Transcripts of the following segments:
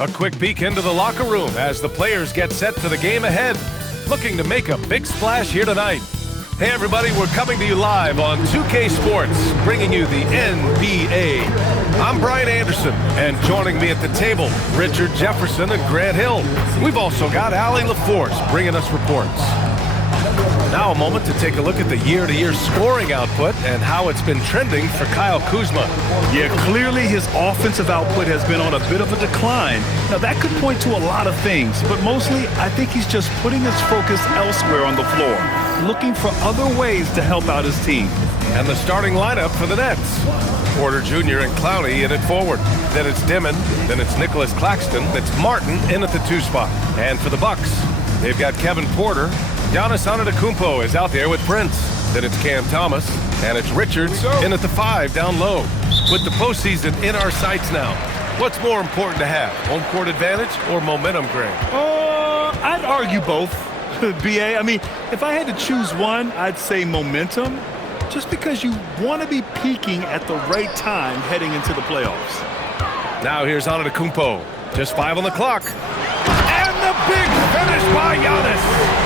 A quick peek into the locker room as the players get set for the game ahead, looking to make a big splash here tonight. Hey everybody, we're coming to you live on 2K Sports, bringing you the NBA. I'm Brian Anderson, and joining me at the table, Richard Jefferson and Grant Hill. We've also got Allie LaForce bringing us reports. Now a moment to take a look at the year-to-year scoring output and how it's been trending for Kyle Kuzma. Yeah, clearly his offensive output has been on a bit of a decline. Now that could point to a lot of things, but mostly I think he's just putting his focus elsewhere on the floor, looking for other ways to help out his team. And the starting lineup for the Nets. Porter Jr. and Clowney in it forward. Then it's Dimon, then it's Nicholas Claxton, it's Martin in at the 2 spot. And for the Bucks, they've got Kevin Porter. Giannis Antetokounmpo is out there with Prince. Then it's Cam Thomas, and it's Richards in at the 5 down low. With the postseason in our sights now, what's more important to have, home court advantage or momentum, Greg? I'd argue both, BA. I mean, if I had to choose one, I'd say momentum, just because you want to be peaking at the right time heading into the playoffs. Now here's Antetokounmpo, just 5 on the clock. And the big finish by Giannis.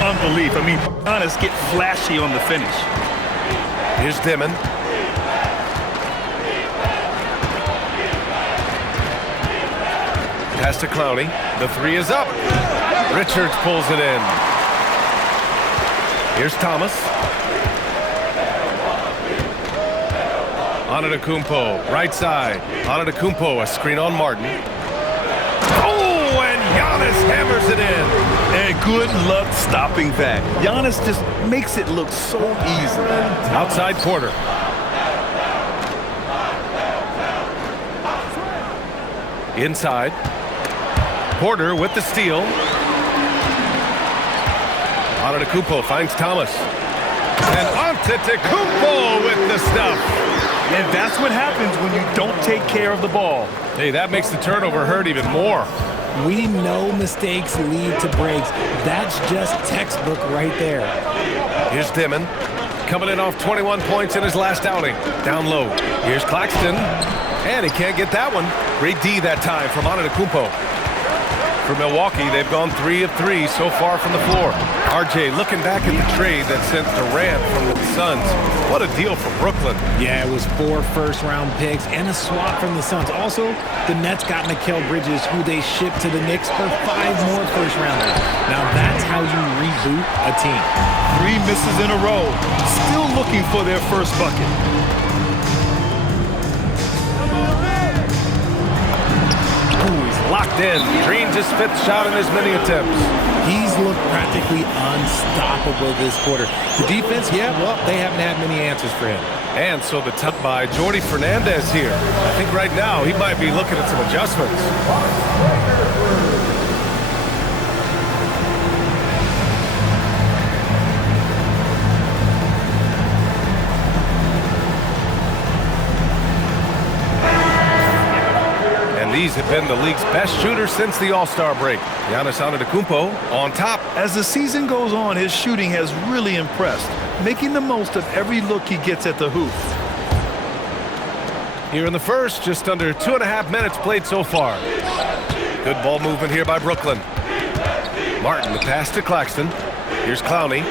Unbelief. I mean, Giannis get flashy on the finish. Here's Dimon. Pass to Clowney. The 3 is up. Richards pulls it in. Here's Thomas. Antetokounmpo, right side. Antetokounmpo, a screen on Martin. Oh, and Giannis hammers it in. And good luck stopping that. Giannis just makes it look so easy. Outside Porter. Inside. Porter with the steal. Antetokounmpo finds Thomas. And Antetokounmpo with the stuff. And that's what happens when you don't take care of the ball. Hey, that makes the turnover hurt even more. We know mistakes lead to breaks. That's just textbook right there. Here's Dimon, coming in off 21 points in his last outing. Down low. Here's Claxton. And he can't get that one. Great D that time from Antetokounmpo. For Milwaukee, they've gone 3 of 3 so far from the floor. RJ, looking back at the trade that sent Durant from the Suns, what a deal for Brooklyn. Yeah, it was 4 first-round picks and a swap from the Suns. Also, the Nets got Mikal Bridges, who they shipped to the Knicks for 5 more first-rounders. Now that's how you reboot a team. 3 misses in a row, still looking for their first bucket. Locked in. Drains his 5th shot in as many attempts. He's looked practically unstoppable this quarter. The defense, yeah, well, they haven't had many answers for him. And so the tuck by Jordi Fernandez here. I think right now he might be looking at some adjustments. These have been the league's best shooters since the All-Star break. Giannis Antetokounmpo on top. As the season goes on, his shooting has really impressed, making the most of every look he gets at the hoop. Here in the first, just under 2.5 minutes played so far. Good ball movement here by Brooklyn. Martin, the pass to Claxton. Here's Clowney.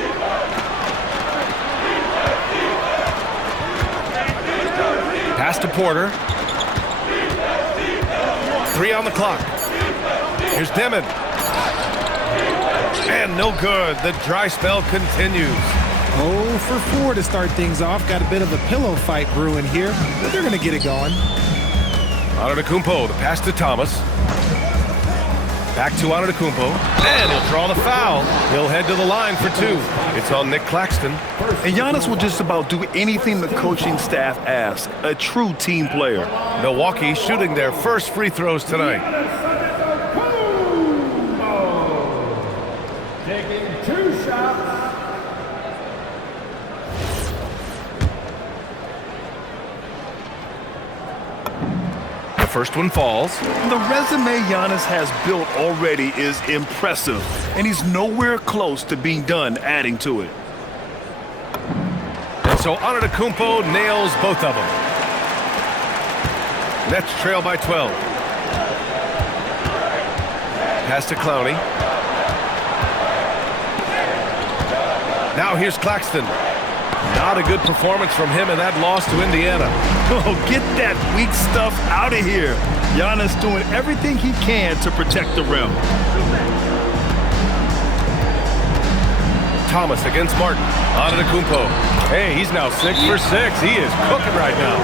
Pass to Porter. 3 on the clock. Here's Dimon. And no good. The dry spell continues. 0 for 4 to start things off. Got a bit of a pillow fight brewing here, but they're going to get it going. Antetokounmpo, the pass to Thomas. Back to Antetokounmpo. And he'll draw the foul. He'll head to the line for 2. It's on Nick Claxton. And Giannis will just about do anything the coaching staff asks. A true team player. Milwaukee shooting their first free throws tonight. Taking 2 shots. The first one falls. The resume Giannis has built already is impressive, and he's nowhere close to being done adding to it. And so Antetokounmpo nails both of them. Nets trail by 12. Pass to Clowney. Now here's Claxton. Not a good performance from him in that loss to Indiana. Oh, get that weak stuff out of here. Giannis doing everything he can to protect the rim. Thomas against Martin. Antetokounmpo. Hey, he's now 6 for 6. He is cooking right now.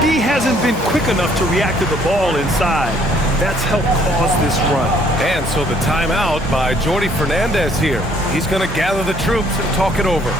He hasn't been quick enough to react to the ball inside. That's helped cause this run. And so the timeout by Jordi Fernandez here. He's going to gather the troops and talk it over.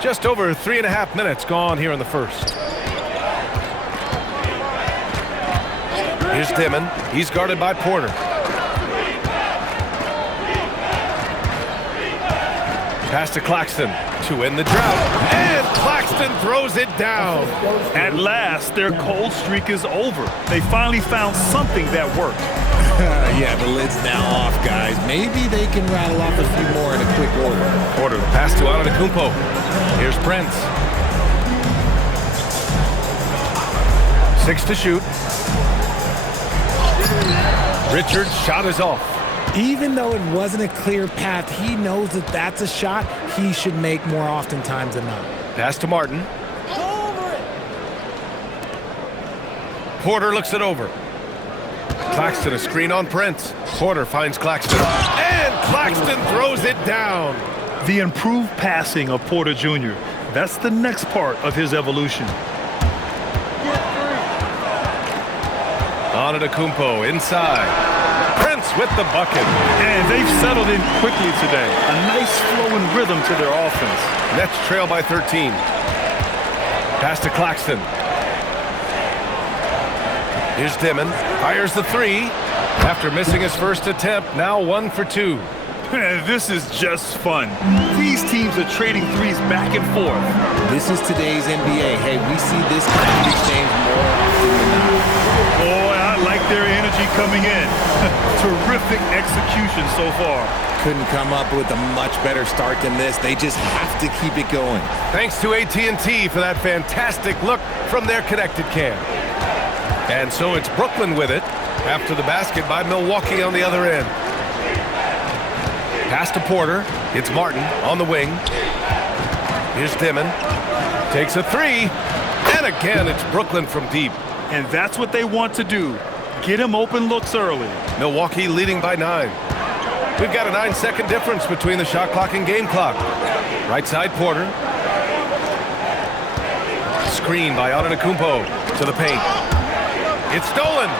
Just over 3.5 minutes gone here in the first. Here's Dimon. He's guarded by Porter. Pass to Claxton to end the drought. And Claxton throws it down. At last, their cold streak is over. They finally found something that worked. Yeah, the lid's now off, guys. Maybe they can rattle off a few more in a quick order. Porter, pass to Antetokounmpo. Here's Prince. 6 to shoot. Richard's shot is off. Even though it wasn't a clear path, he knows that that's a shot he should make more oftentimes than not. Pass to Martin. Porter looks it over. Claxton, a screen on Prince. Porter finds Claxton. And Claxton throws it down. The improved passing of Porter Jr. That's the next part of his evolution. Antetokounmpo inside. Prince with the bucket. And they've settled in quickly today. A nice flowing rhythm to their offense. Nets trail by 13. Pass to Claxton. Here's Dimon. Fires the 3. After missing his first attempt, now 1 for 2. This is just fun. These teams are trading threes back and forth. This is today's NBA. Hey, we see this kind of exchange more often than not. Boy, I like their energy coming in. Terrific execution so far. Couldn't come up with a much better start than this. They just have to keep it going. Thanks to AT&T for that fantastic look from their connected cam. And so it's Brooklyn with it after the basket by Milwaukee on the other end. Pass to Porter. It's Martin on the wing. Here's Dimon. Takes a 3. And again, it's Brooklyn from deep. And that's what they want to do. Get him open looks early. Milwaukee leading by 9. We've got a 9-second difference between the shot clock and game clock. Right side, Porter. Screen by Antetokounmpo to the paint. It's stolen.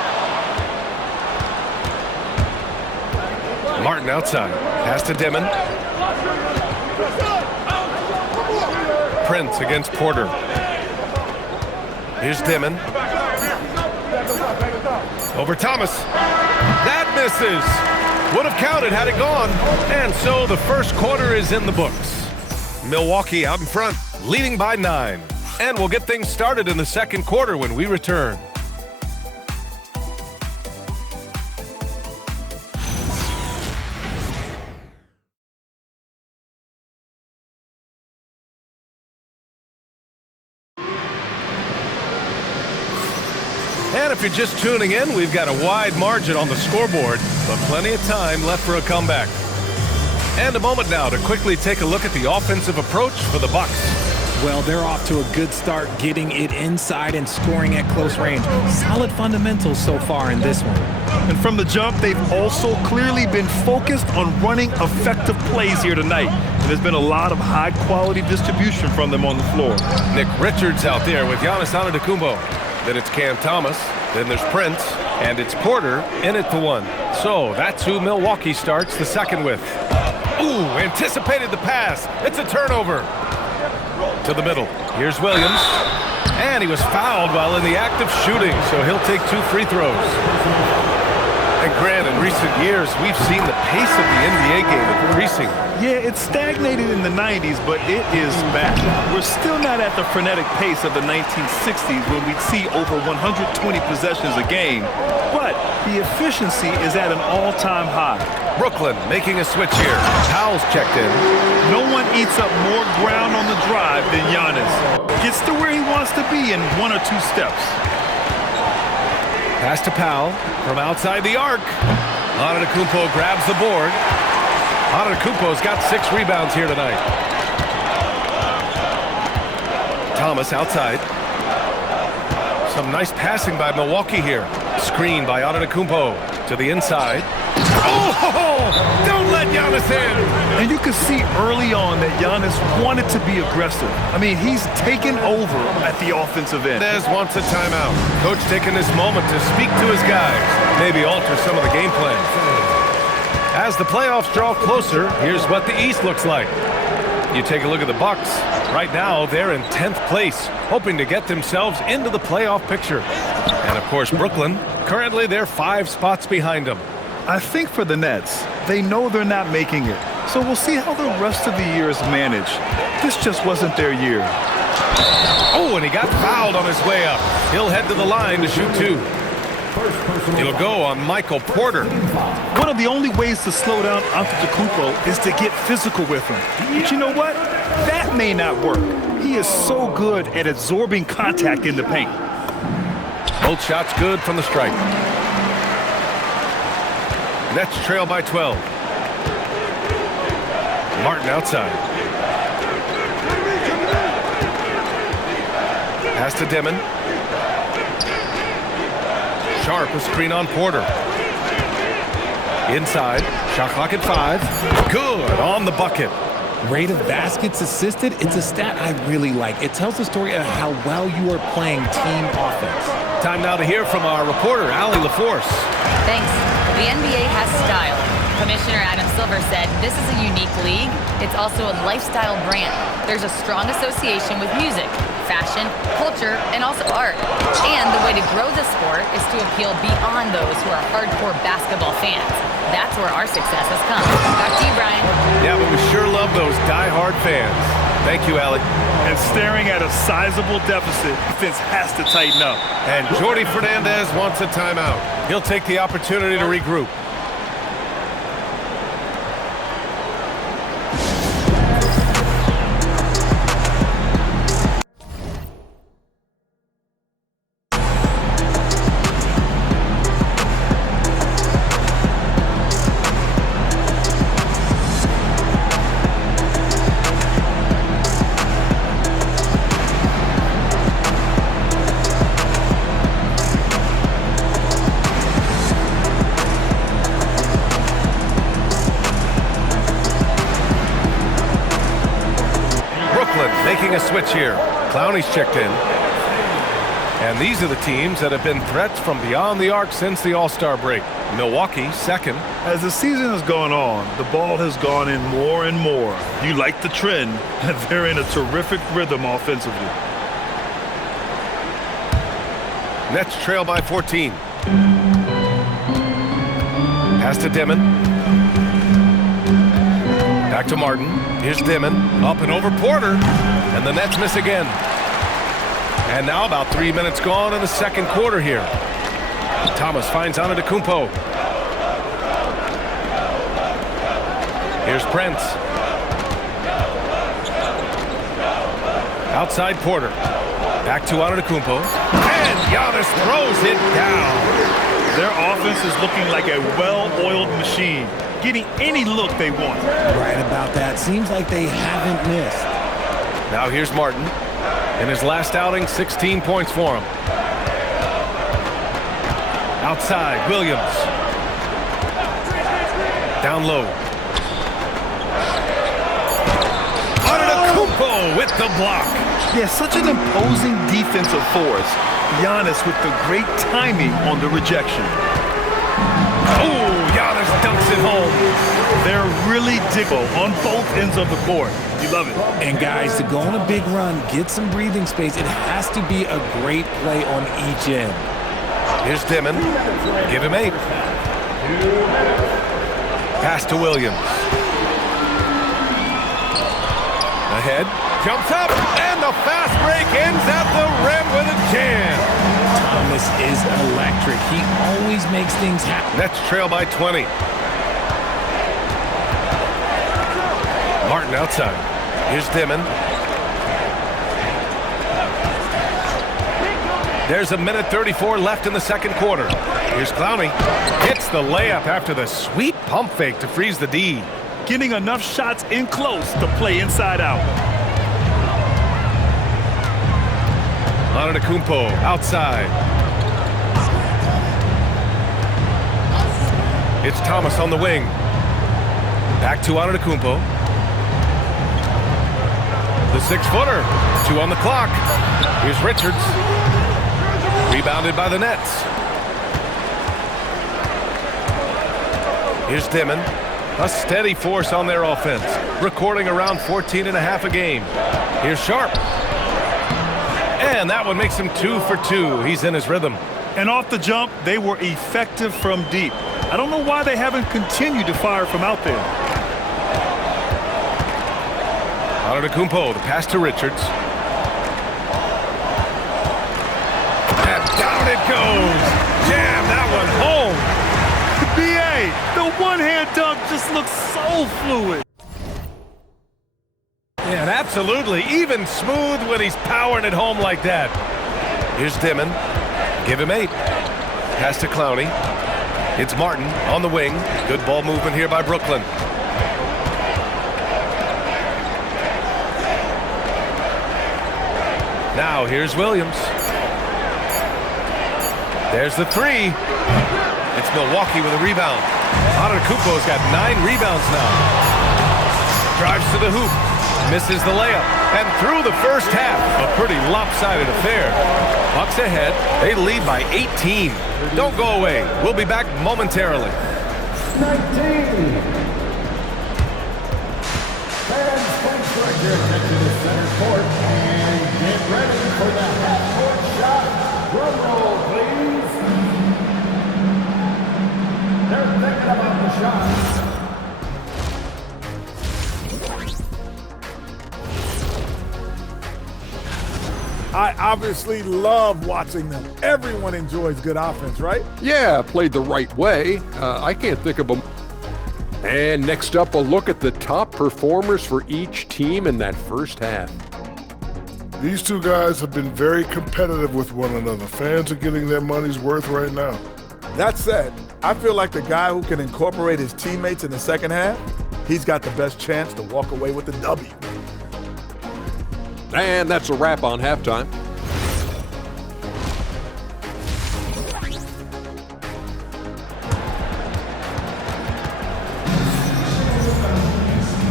Martin outside. Pass to Dimon. Prince against Porter. Here's Dimon. Over Thomas. That misses. Would have counted had it gone. And so the first quarter is in the books. Milwaukee out in front, leading by 9. And we'll get things started in the second quarter when we return. And if you're just tuning in, we've got a wide margin on the scoreboard, but plenty of time left for a comeback. And a moment now to quickly take a look at the offensive approach for the Bucks. Well, they're off to a good start getting it inside and scoring at close range. Solid fundamentals so far in this one. And from the jump, they've also clearly been focused on running effective plays here tonight. And there's been a lot of high-quality distribution from them on the floor. Nick Richards out there with Giannis Antetokounmpo. Then it's Cam Thomas. Then there's Prince. And it's Porter in at the 1. So that's who Milwaukee starts the second with. Ooh, anticipated the pass. It's a turnover. To the middle. Here's Williams. And he was fouled while in the act of shooting, so he'll take 2 free throws. And Grant, in recent years, we've seen the pace of the NBA game increasing. Yeah, it stagnated in the 90s, but it is back. We're still not at the frenetic pace of the 1960s when we'd see over 120 possessions a game, but the efficiency is at an all-time high. Brooklyn making a switch here. Powell's checked in. No one eats up more ground on the drive than Giannis. Gets to where he wants to be in 1 or 2 steps. Pass to Powell from outside the arc. Antetokounmpo grabs the board. Antetokounmpo's got 6 rebounds here tonight. Thomas outside. Some nice passing by Milwaukee here. Screen by Antetokounmpo to the inside. Oh! Don't let Giannis in! And you can see early on that Giannis wanted to be aggressive. I mean, he's taken over at the offensive end. Hernandez wants a timeout. Coach taking this moment to speak to his guys. Maybe alter some of the game plan. As the playoffs draw closer, here's what the East looks like. You take a look at the Bucks. Right now, they're in 10th place, hoping to get themselves into the playoff picture. And of course, Brooklyn, currently they're 5 spots behind them. I think for the Nets, they know they're not making it. So we'll see how the rest of the year is managed. This just wasn't their year. Oh, and he got fouled on his way up. He'll head to the line to shoot 2. It'll go on Michael Porter. One of the only ways to slow down Antetokounmpo is to get physical with him. But you know what? That may not work. He is so good at absorbing contact in the paint. Both shots good from the stripe. Nets trail by 12. Martin outside. Pass to Demon. Sharp, a screen on Porter. Inside, shot clock at 5. Good on the bucket. Rate of baskets assisted, it's a stat I really like. It tells the story of how well you are playing team offense. Time now to hear from our reporter, Allie LaForce. Thanks. The NBA has style. Commissioner Adam Silver said this is a unique league. It's also a lifestyle brand. There's a strong association with music, fashion, culture, and also art. And the way to grow the sport is to appeal beyond those who are hardcore basketball fans. That's where our success has come. Back to you, Brian. Yeah, but we sure love those die-hard fans. Thank you, Allie. And staring at a sizable deficit, defense has to tighten up. And Jordi Fernandez wants a timeout. He'll take the opportunity to regroup. Making a switch here. Clowney's checked in. And these are the teams that have been threats from beyond the arc since the All-Star break. Milwaukee, second. As the season has gone on, the ball has gone in more and more. You like the trend, and they're in a terrific rhythm offensively. Nets trail by 14. Pass to Demon. Back to Martin. Here's Demon. Up and over Porter. And the Nets miss again. And now about 3 minutes gone in the second quarter here. Thomas finds Antetokounmpo. Here's Prince. Outside Porter. Back to Antetokounmpo. And Giannis throws it down. Their offense is looking like a well-oiled machine, getting any look they want. Right about that. Seems like they haven't missed. Now here's Martin. In his last outing, 16 points for him. Outside, Williams. Down low. Antetokounmpo with the block. Yeah, such an imposing defensive force. Giannis with the great timing on the rejection. Oh, Giannis dunks it home. They're really diggle on both ends of the court. You love it. And guys, to go on a big run, get some breathing space, it has to be a great play on each end. Here's Demon. Give him 8. Pass to Williams. Ahead, jumps up, and the fast break ends at the rim with a jam. Thomas is electric. He always makes things happen. Nets trail by 20. Martin outside. Here's Dimon. There's 1:34 left in the second quarter. Here's Clowney. Hits the layup after the sweet pump fake to freeze the D. Getting enough shots in close to play inside out. Antetokounmpo outside. It's Thomas on the wing. Back to Antetokounmpo. The 6-footer. 2 on the clock. Here's Richards. Rebounded by the Nets. Here's Dimon. A steady force on their offense, recording around 14.5 a game. Here's Sharp. And that one makes him 2 for 2. He's in his rhythm. And off the jump, they were effective from deep. I don't know why they haven't continued to fire from out there. Antetokounmpo, the pass to Richards. And down it goes. Jam that one home. B.A., the one-hand dunk just looks so fluid. Yeah, and absolutely. Even smooth when he's powering it home like that. Here's Dimon. Give him 8. Pass to Clowney. It's Martin on the wing. Good ball movement here by Brooklyn. Now here's Williams. There's the 3. It's Milwaukee with a rebound. Antetokounmpo's got 9 rebounds now. Drives to the hoop. Misses the layup. And through the first half, a pretty lopsided affair. Bucks ahead. They lead by 18. Don't go away. We'll be back momentarily. 19. Fans, thanks for your attention to center court. And get ready for the half-court shot. Drum roll, please. They're thinking about the shot. I obviously love watching them. Everyone enjoys good offense, right? Yeah, played the right way. I can't think of them. And next up, a look at the top performers for each team in that first half. These two guys have been very competitive with one another. Fans are getting their money's worth right now. That said, I feel like the guy who can incorporate his teammates in the second half, he's got the best chance to walk away with the W. And that's a wrap on halftime.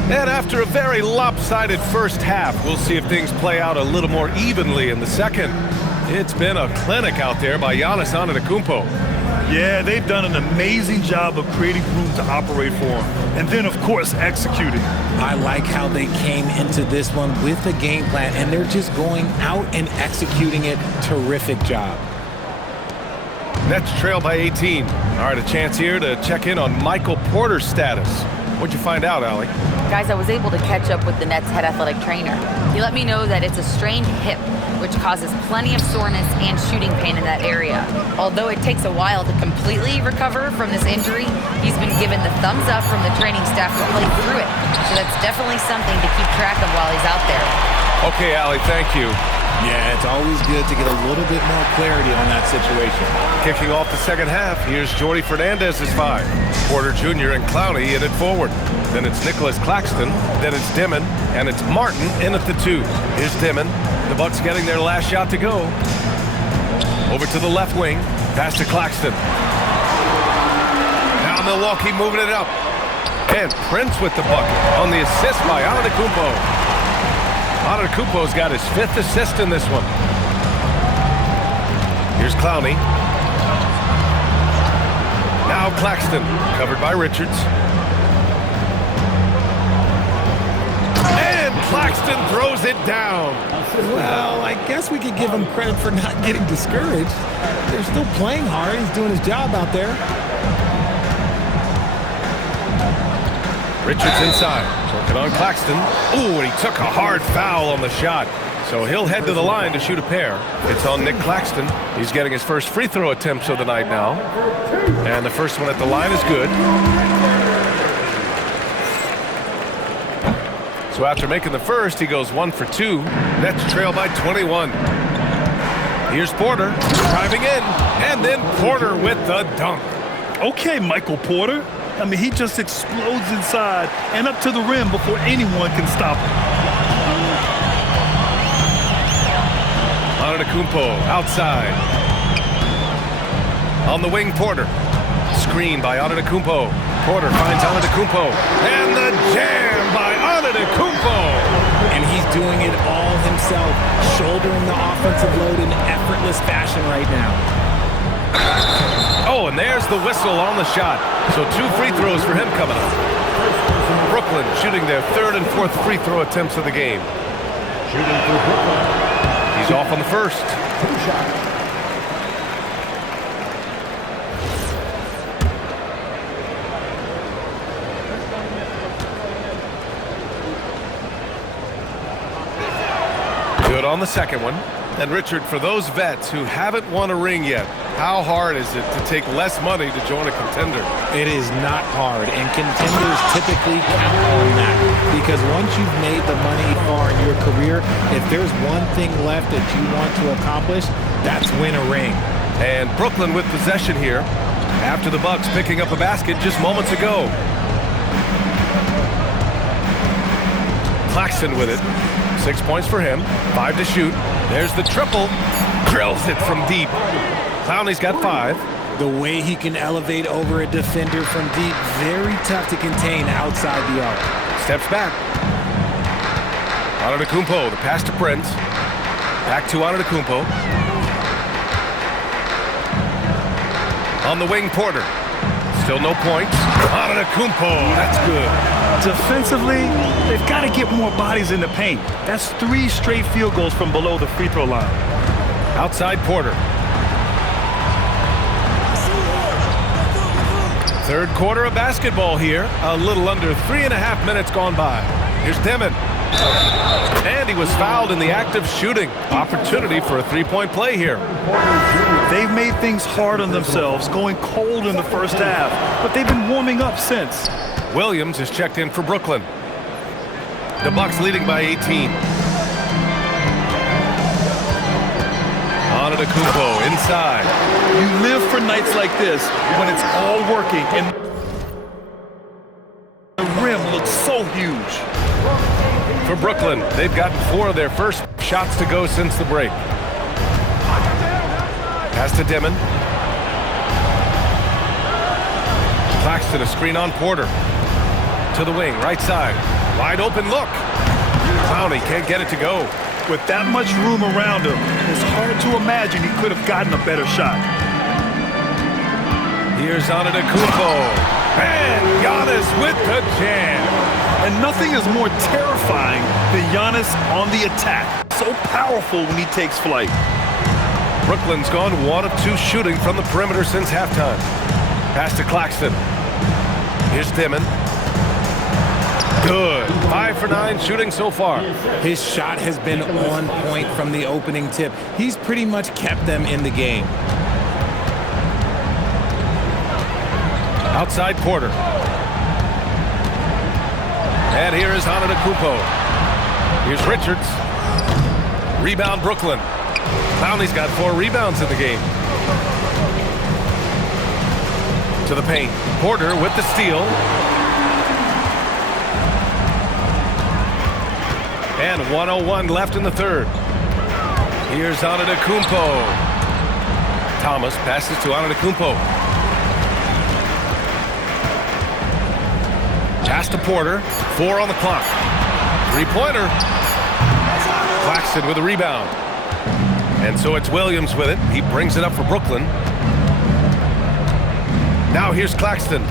And after a very lopsided first half, we'll see if things play out a little more evenly in the second. It's been a clinic out there by Giannis Antetokounmpo. Yeah, they've done an amazing job of creating room to operate for him. And then, of course, executing. I like how they came into this one with a game plan, and they're just going out and executing it. Terrific job. Nets trail by 18. All right, a chance here to check in on Michael Porter's status. What'd you find out, Allie? Guys, I was able to catch up with the Nets head athletic trainer. He let me know that it's a strained hip, which causes plenty of soreness and shooting pain in that area. Although it takes a while to completely recover from this injury, he's been given the thumbs up from the training staff to play through it. So that's definitely something to keep track of while he's out there. Okay, Allie, thank you. Yeah, it's always good to get a little bit more clarity on that situation. Kicking off the second half, here's Jordy Fernandez's 5. Porter Jr. and Clowney in it forward. Then it's Nicholas Claxton. Then it's Dimon. And it's Martin in at the 2. Here's Dimon. The Bucks getting their last shot to go. Over to the left wing. Pass to Claxton. Now Milwaukee moving it up. And Prince with the bucket on the assist by Antetokounmpo. Antetokounmpo's got his 5th assist in this one. Here's Clowney. Now Claxton, covered by Richards. And Claxton throws it down. Well, I guess we could give him credit for not getting discouraged. They're still playing hard. He's doing his job out there. Richards inside, working on Claxton. Ooh, and he took a hard foul on the shot. So he'll head to the line to shoot a pair. It's on Nick Claxton. He's getting his first free throw attempts of the night now. And the first one at the line is good. So after making the first, he goes 1 for 2. Nets trail by 21. Here's Porter driving in, and then Porter with the dunk. Okay, Michael Porter. I mean, he just explodes inside and up to the rim before anyone can stop him. Antetokounmpo outside. On the wing, Porter. Screen by Antetokounmpo. Porter finds Antetokounmpo. And the jam by Antetokounmpo. And he's doing it all himself, shouldering the offensive load in effortless fashion right now. Oh, and there's the whistle on the shot. So 2 free throws for him coming up. Brooklyn shooting their 3rd and 4th free throw attempts of the game. Shooting for Brooklyn. He's off on the first. 2 shots. Good on the second one. And Richard, for those vets who haven't won a ring yet, how hard is it to take less money to join a contender? It is not hard, and contenders typically count on that. Because once you've made the money far in your career, if there's one thing left that you want to accomplish, that's win a ring. And Brooklyn with possession here after the Bucks picking up a basket just moments ago. Claxton with it. 6 points for him, 5 to shoot. There's the triple, drills it from deep. Clowney's got 5. The way he can elevate over a defender from deep, very tough to contain outside the arc. Steps back. Antetokounmpo, the pass to Prince. Back to Antetokounmpo. On the wing, Porter. Still no points. Antetokounmpo, that's good. Defensively, they've got to get more bodies in the paint. That's 3 straight field goals from below the free throw line. Outside Porter. 3rd quarter of basketball here. A little under 3.5 minutes gone by. Here's Demon. And he was fouled in the act of shooting. Opportunity for a 3-point play here. They've made things hard on themselves, going cold in the first half, but they've been warming up since. Williams is checked in for Brooklyn. The Bucks leading by 18. Antetokounmpo inside. You live for nights like this when it's all working and the rim looks so huge. For Brooklyn, they've gotten 4 of their first shots to go since the break. Pass to Dimon. Claxton, a screen on Porter. To the wing, right side. Wide open look. Clowney can't get it to go. With that much room around him, it's hard to imagine he could have gotten a better shot. Here's Antetokounmpo. And Giannis with the jam. And nothing is more terrifying than Giannis on the attack. So powerful when he takes flight. Brooklyn's gone 1 of 2 shooting from the perimeter since halftime. Pass to Claxton. Here's Dimon. Good. 5 for 9 shooting so far. His shot has been on point from the opening tip. He's pretty much kept them in the game. Outside Porter. And here is Antetokounmpo. Here's Richards. Rebound Brooklyn. Clowney's got 4 rebounds in the game. To the paint. Porter with the steal. And 1:01 left in the 3rd. Here's Antetokounmpo. Thomas passes to Antetokounmpo. Pass to Porter. 4 on the clock. 3-pointer. Claxton with a rebound. And so it's Williams with it. He brings it up for Brooklyn. Now here's Claxton. And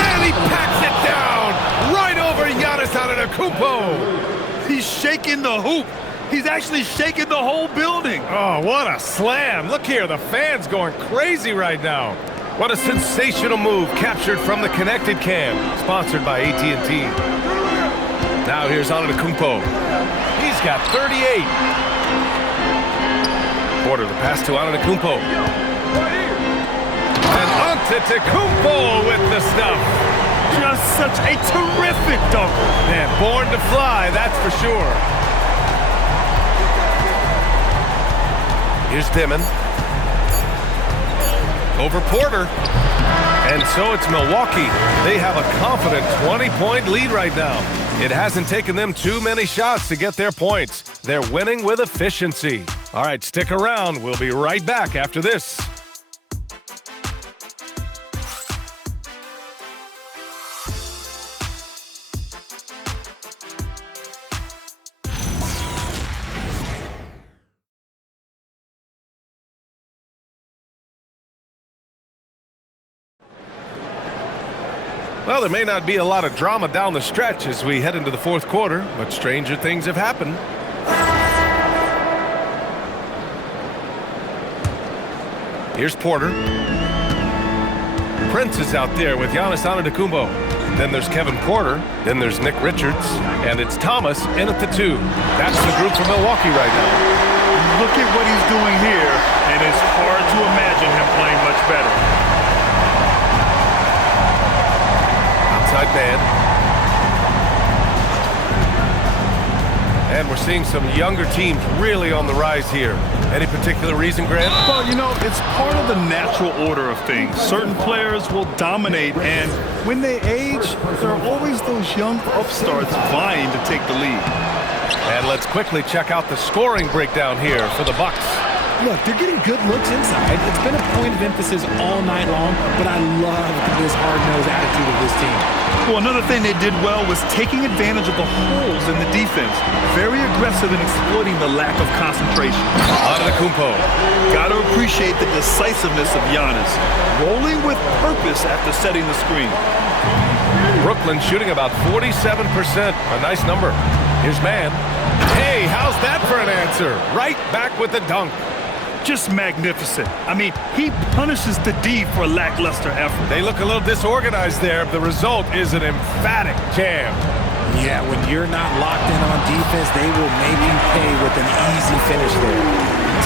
then he packs it down right over Giannis Antetokounmpo. He's shaking the hoop. He's actually shaking the whole building. Oh, what a slam. Look here, the fans going crazy right now. What a sensational move captured from the connected cam, sponsored by AT&T. Now here's Antetokounmpo. He's got 38. Porter the pass to Antetokounmpo. And Antetokounmpo with the stuff. Just such a terrific dunk. Man, born to fly, that's for sure. Here's Dimon. Over Porter. And so it's Milwaukee. They have a confident 20-point lead right now. It hasn't taken them too many shots to get their points. They're winning with efficiency. All right, stick around. We'll be right back after this. Well, there may not be a lot of drama down the stretch as we head into the fourth quarter, but stranger things have happened. Here's Porter. Prince is out there with Giannis Antetokounmpo. Then there's Kevin Porter. Then there's Nick Richards. And it's Thomas in at the 2. That's the group from Milwaukee right now. Look at what he's doing here, and it's hard to imagine him playing much better. Outside man. And we're seeing some younger teams really on the rise here. Any particular reason, Grant? Well, you know, it's part of the natural order of things. Certain players will dominate, and when they age, there are always those young upstarts vying to take the lead. And let's quickly check out the scoring breakdown here for the Bucks. Look, they're getting good looks inside. It's been a point of emphasis all night long, but I love this hard-nosed attitude of this team. Well, another thing they did well was taking advantage of the holes in the defense. Very aggressive in exploiting the lack of concentration. Antetokounmpo. Got to appreciate the decisiveness of Giannis. Rolling with purpose after setting the screen. Brooklyn shooting about 47%. A nice number. Here's Mann. Hey, how's that for an answer? Right back with the dunk. Just magnificent. I mean, he punishes the D for lackluster effort. They look a little disorganized there. The result is an emphatic jam. Yeah, when you're not locked in on defense, they will make you pay with an easy finish there.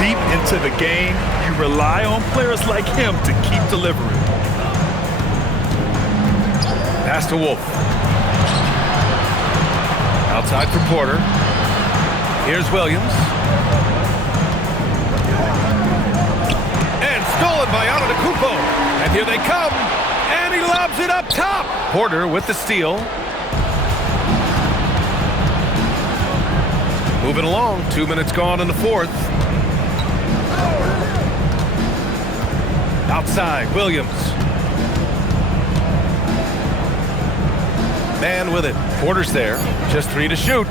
Deep into the game, you rely on players like him to keep delivering. Pass to Wolf. Outside for Porter. Here's Williams. And stolen by Antetokounmpo. And here they come. And he lobs it up top. Porter with the steal. Moving along. 2 minutes gone in the fourth. Outside, Williams. Man with it. Porter's there. Just 3 to shoot.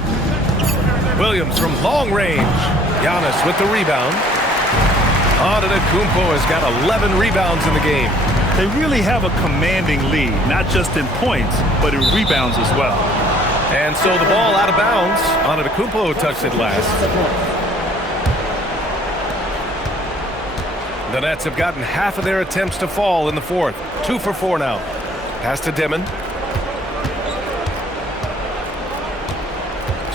Williams from long range. Giannis with the rebound. Antetokounmpo has got 11 rebounds in the game. They really have a commanding lead, not just in points, but in rebounds as well. And so the ball out of bounds. Antetokounmpo touched it last. The Nets have gotten half of their attempts to fall in the fourth. 2 for 4 now. Pass to Dimon.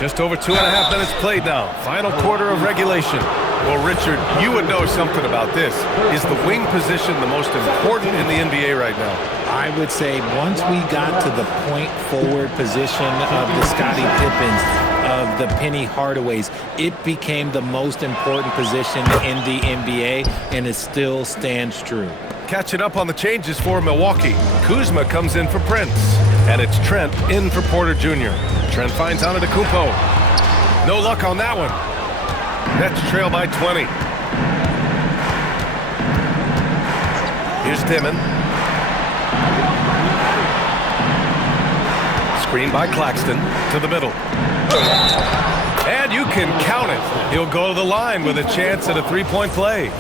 Just over 2.5 minutes played now. Final quarter of regulation. Well, Richard, you would know something about this. Is the wing position the most important in the NBA right now? I would say once we got to the point forward position of the Scottie Pippens, of the Penny Hardaways, it became the most important position in the NBA, and it still stands true. Catching up on the changes for Milwaukee. Kuzma comes in for Prince. And it's Trent in for Porter Jr. Trent finds Antetokounmpo. No luck on that one. Nets trail by 20. Here's Dimon. Screen by Claxton to the middle. And you can count it. He'll go to the line with a chance at a three-point play.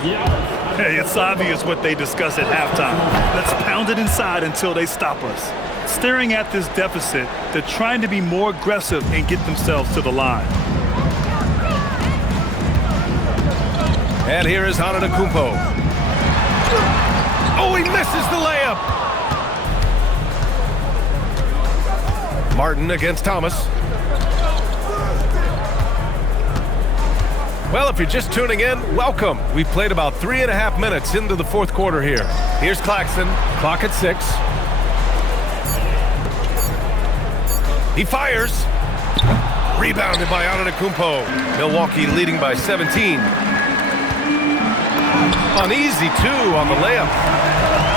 Hey, it's obvious what they discuss at halftime. Let's pound it inside until they stop us. Staring at this deficit, they're trying to be more aggressive and get themselves to the line. And here is Antetokounmpo. Oh, he misses the layup. Martin against Thomas. Well, if you're just tuning in, welcome. We've played about 3.5 minutes into the fourth quarter here. Here's Claxton, clock at 6. He fires. Rebounded by Antetokounmpo. Milwaukee leading by 17. Uneasy, too, on the layup.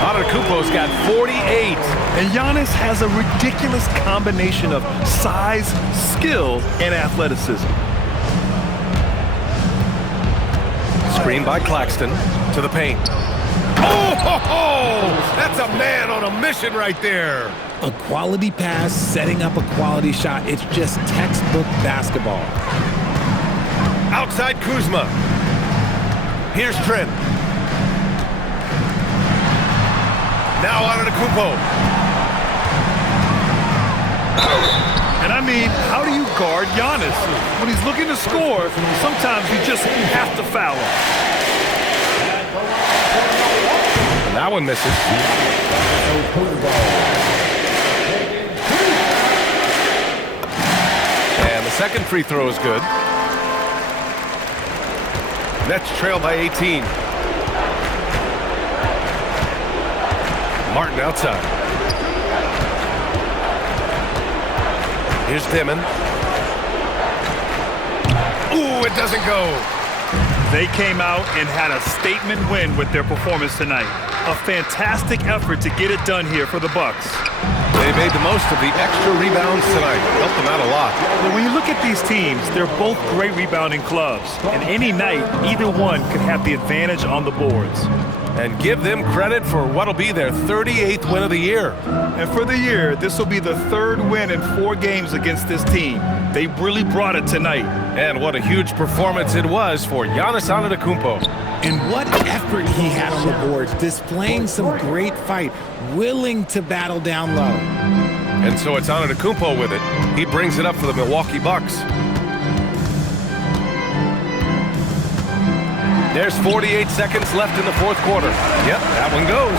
Antetokounmpo's got 48. And Giannis has a ridiculous combination of size, skill, and athleticism. Screen by Claxton to the paint. Oh, ho, ho! That's a man on a mission right there. A quality pass, setting up a quality shot. It's just textbook basketball. Outside Kuzma. Here's Trent. Now Antetokounmpo. And I mean, how do you guard Giannis? When he's looking to score, sometimes you just have to foul him. And that one misses. And the second free throw is good. Nets trail by 18. Martin outside. Here's Dimon. Ooh, it doesn't go. They came out and had a statement win with their performance tonight. A fantastic effort to get it done here for the Bucks. They made the most of the extra rebounds tonight. Helped them out a lot. But when you look at these teams, they're both great rebounding clubs. And any night, either one could have the advantage on the boards. And give them credit for what'll be their 38th win of the year. And for the year, this will be the third win in 4 games against this team. They really brought it tonight. And what a huge performance it was for Giannis Antetokounmpo. And what effort he had on the boards, displaying some great fight, willing to battle down low. And so it's Antetokounmpo with it. He brings it up for the Milwaukee Bucks. There's 48 seconds left in the fourth quarter. Yep, that one goes.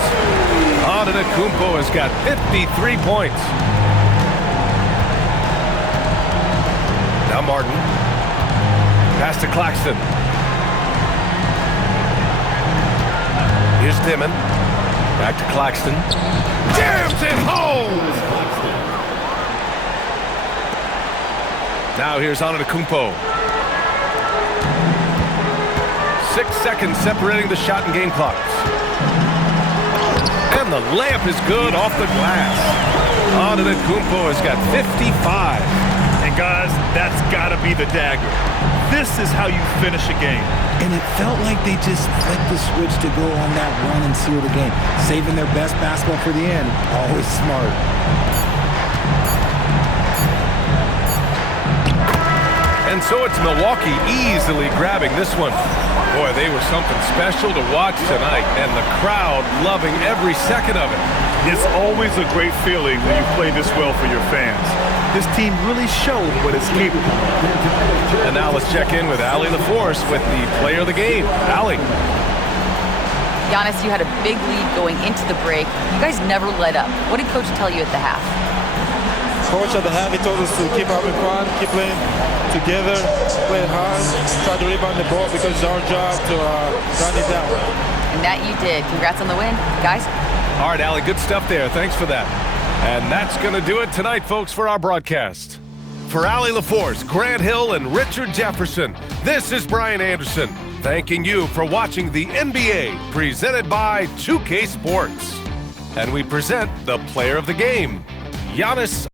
Antetokounmpo has got 53 points. Now Martin. Pass to Claxton. Here's Dimon. Back to Claxton. Jams it home! Now here's Antetokounmpo. 6 seconds separating the shot and game clocks. And the layup is good off the glass. Antetokounmpo has got 55. And guys, that's got to be the dagger. This is how you finish a game. And it felt like they just flipped the switch to go on that run and seal the game. Saving their best basketball for the end. Always smart. And so it's Milwaukee easily grabbing this one. Boy, they were something special to watch tonight, and the crowd loving every second of it. It's always a great feeling when you play this well for your fans. This team really showed what it's capable of. And now let's check in with Allie LaForce with the player of the game. Allie. Giannis, you had a big lead going into the break. You guys never let up. What did Coach tell you at the half? Coach at the half, he told us to keep up in front, keep playing together, play hard, try to rebound the ball because it's our job to run it down. And that you did. Congrats on the win, guys. All right, Allie, good stuff there. Thanks for that. And that's going to do it tonight, folks, for our broadcast. For Allie LaForce, Grant Hill, and Richard Jefferson, this is Brian Anderson, thanking you for watching the NBA presented by 2K Sports. And we present the player of the game, Giannis